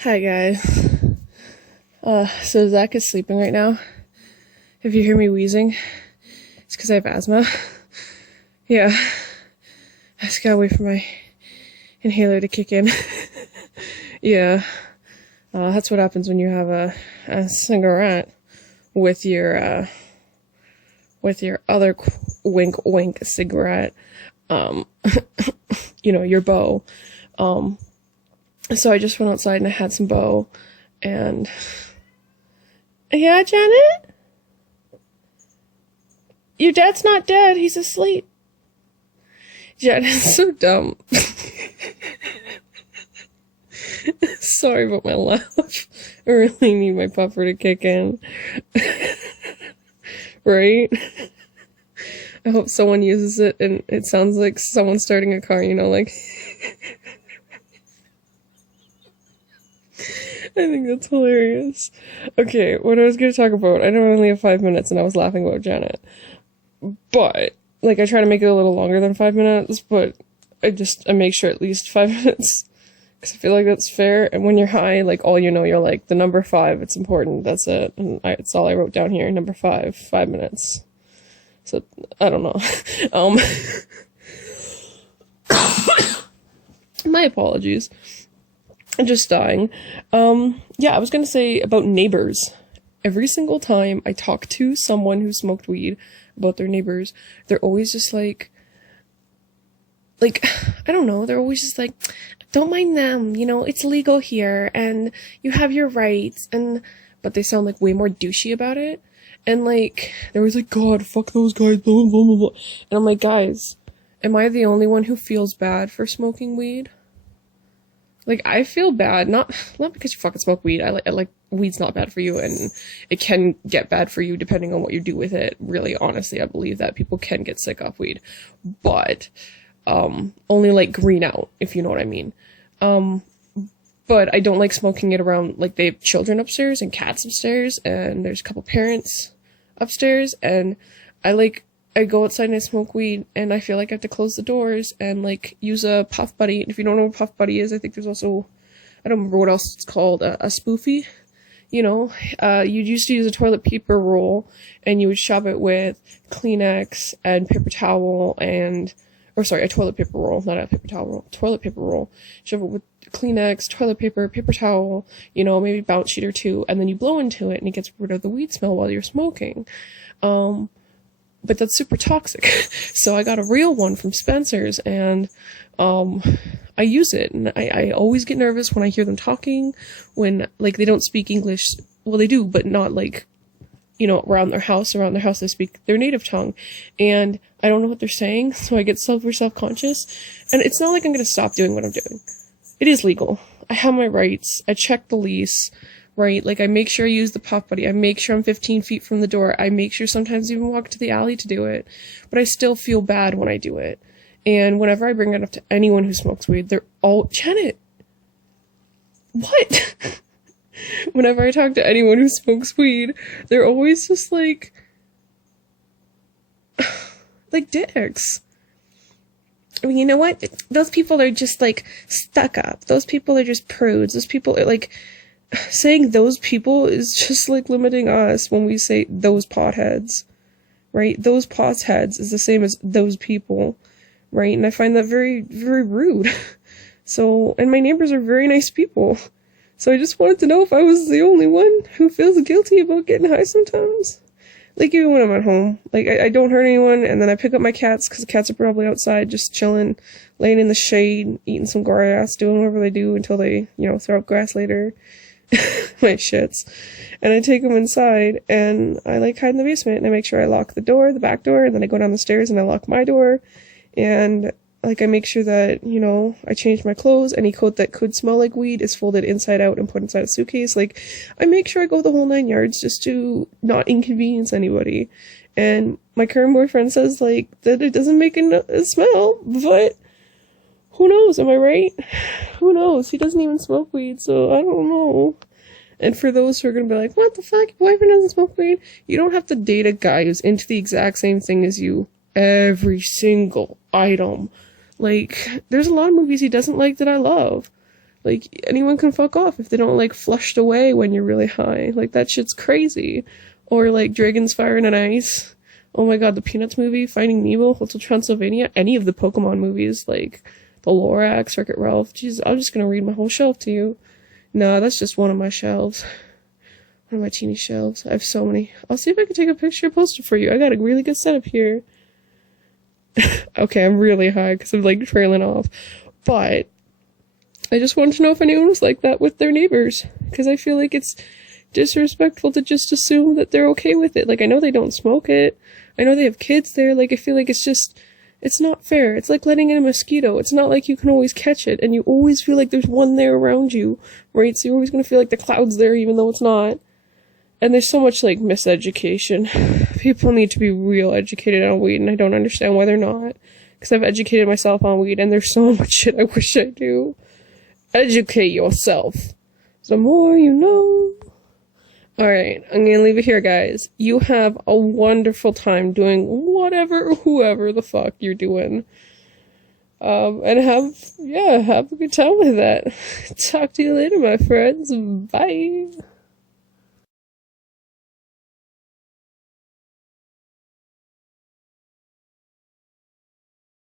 Hi guys. So Zach is sleeping right now. If you hear me wheezing, it's because I have asthma. Yeah. I just gotta wait for my inhaler to kick in. Yeah. That's what happens when you have a cigarette with your other wink wink cigarette. Your bow. So I just went outside and I had some bow, and yeah, Janet? Your dad's not dead, he's asleep. Janet's so dumb. Sorry about my laugh. I really need my puffer to kick in. Right? I hope someone uses it and it sounds like someone starting a car, like... I think that's hilarious. Okay, what I was going to talk about, I know I only have 5 minutes and I was laughing about Janet. But, I try to make it a little longer than 5 minutes, but I make sure at least 5 minutes. Because I feel like that's fair. And when you're high, all you're like, the number 5, it's important, that's it. And it's all I wrote down here, number 5, 5 minutes. So, I don't know. My apologies. I'm just dying. I was gonna say about neighbors. Every single time I talk to someone who smoked weed about their neighbors, they're always just like, I don't know, they're always just like, don't mind them, it's legal here, and you have your rights, but they sound way more douchey about it, and they're always like, God, fuck those guys, blah, blah, blah, blah. And I'm like, guys, am I the only one who feels bad for smoking weed? I feel bad, not because you fucking smoke weed. I like weed's not bad for you, and it can get bad for you depending on what you do with it. Really, honestly, I believe that people can get sick off weed, but only green out, if you know what I mean. But I don't like smoking it around, they have children upstairs and cats upstairs, and there's a couple parents upstairs, and I go outside and I smoke weed, and I feel like I have to close the doors and, use a puff buddy. And if you don't know what a puff buddy is, I think there's also, I don't remember what else it's called, a spoofy. You used to use a toilet paper roll, and you would shove it with Kleenex and paper towel a toilet paper roll, not a paper towel roll, toilet paper roll. Shove it with Kleenex, toilet paper, paper towel, maybe bounce sheet or two, and then you blow into it, and it gets rid of the weed smell while you're smoking. But that's super toxic. So I got a real one from Spencer's, and I use it, and I always get nervous when I hear them talking, when they don't speak English. Well, they do, but not around their house they speak their native tongue, and I don't know what they're saying, so I get super self-conscious. And it's not like I'm gonna stop doing what I'm doing. It is legal. I have my rights. I check the lease. Right? I make sure I use the puff buddy. I make sure I'm 15 feet from the door. I make sure sometimes even walk to the alley to do it. But I still feel bad when I do it. And whenever I bring it up to anyone who smokes weed, they're all, Janet! What? Whenever I talk to anyone who smokes weed, they're always just dicks. I mean, you know what? Those people are just, stuck up. Those people are just prudes. Those people are, saying those people is just limiting us when we say those potheads, right? Those potheads is the same as those people, right? And I find that very, very rude. So, and my neighbors are very nice people. So I just wanted to know if I was the only one who feels guilty about getting high sometimes. Even when I'm at home. I don't hurt anyone, and then I pick up my cats, because the cats are probably outside just chilling, laying in the shade, eating some grass, doing whatever they do until they, throw up grass later. My shits. And I take them inside, and I hide in the basement, and I make sure I lock the door, the back door, and then I go down the stairs and I lock my door, and I make sure that, I change my clothes. Any coat that could smell like weed is folded inside out and put inside a suitcase. I make sure I go the whole 9 yards just to not inconvenience anybody. And my current boyfriend says that it doesn't make a smell, but who knows, am I right? Who knows? He doesn't even smoke weed, so I don't know. And for those who are gonna be like, what the fuck, your boyfriend doesn't smoke weed? You don't have to date a guy who's into the exact same thing as you. Every single item. There's a lot of movies he doesn't like that I love. Like, anyone can fuck off if they don't, like, flushed away when you're really high. Like, that shit's crazy. Or, like, Dragons, Fire, and Ice. Oh my god, the Peanuts movie, Finding Nemo, Hotel Transylvania, any of the Pokemon movies, like, the Lorax, Wreck-It Ralph. Jesus, I'm just gonna read my whole shelf to you. No, that's just one of my shelves. One of my teeny shelves. I have so many. I'll see if I can take a picture and post it for you. I got a really good setup here. Okay, I'm really high because I'm, like, trailing off. But I just wanted to know if anyone was like that with their neighbors. Because I feel like it's disrespectful to just assume that they're okay with it. Like, I know they don't smoke it. I know they have kids there. Like, I feel like it's not fair. It's like letting in a mosquito. It's not like you can always catch it. And you always feel like there's one there around you, right? So you're always going to feel like the cloud's there even though it's not. And there's so much, like, miseducation. People need to be real educated on weed, and I don't understand why they're not. Because I've educated myself on weed, and there's so much shit I wish I knew. Educate yourself. The more you know. Alright, I'm gonna leave it here, guys. You have a wonderful time doing whatever, whoever the fuck you're doing. And have a good time with that. Talk to you later, my friends. Bye.